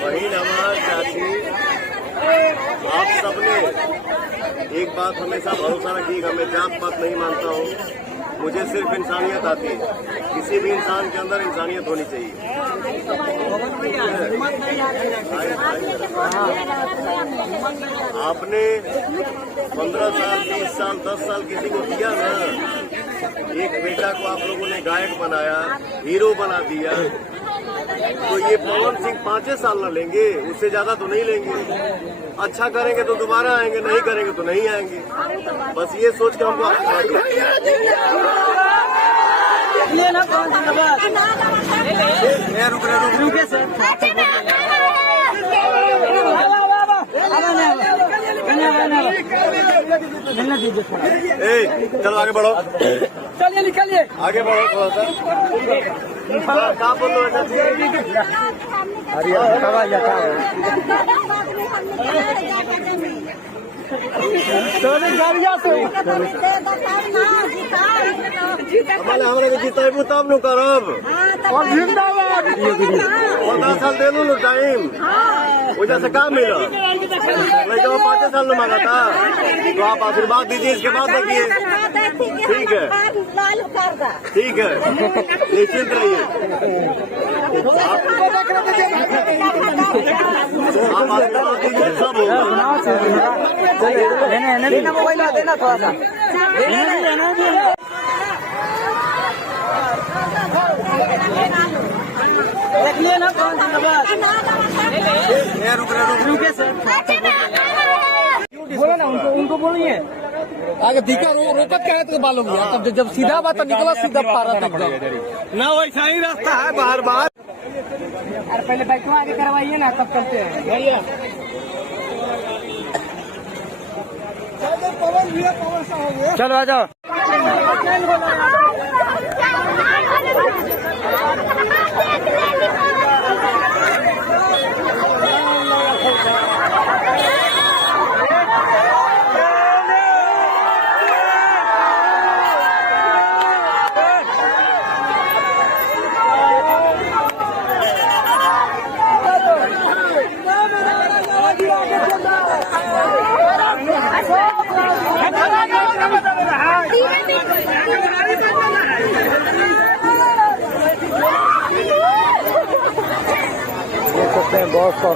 वही नवाज चाची, आप सबने एक बात हमेशा भरोसा रखिएगा, मैं जात पात नहीं मानता हूँ, मुझे सिर्फ इंसानियत आती है। किसी भी इंसान के अंदर इंसानियत होनी चाहिए। आपने 15 साल 20 साल 10 साल किसी को दिया ना, एक बेटा को आप लोगों ने गायक बनाया, हीरो बना दिया, तो ये पवन सिंह 5 साल न लेंगे, उससे ज्यादा तो नहीं लेंगे। अच्छा करेंगे तो दोबारा आएंगे, नहीं करेंगे तो नहीं आएंगे। बस ये सोच के हमको रुके सर, चलो आगे बढ़ो, चलिए निकलिए, आगे बढ़ो थोड़ा सा। क्या बोल रहे हमारे जीता है तब नु करब और जिंदाबाद और 10 साल दे लो टाइम, वजह से काम मिला। लड़का 5 साल में मांगा था, तो आप आशीर्वाद दीजिए, इसके बाद देखिए। ठीक है, ठीक है, निश्चिंत रहिए। आप आशीर्वाद दीजिए, सब होगा। मोबाइल देना थोड़ा सा, देख लिए ना कौन रुके सर, बोलो ना उनको बोलिए आगे दिखा रोकत क्या है तो मालूम है। तब जब सीधा बात निकला सीधा पारा तक ना वैसा ही रास्ता है बार बार। अरे पहले बाइक को आगे करवाइए ना, तब चलते हैं। चलो आ जाओ। देख सकते हैं बॉस का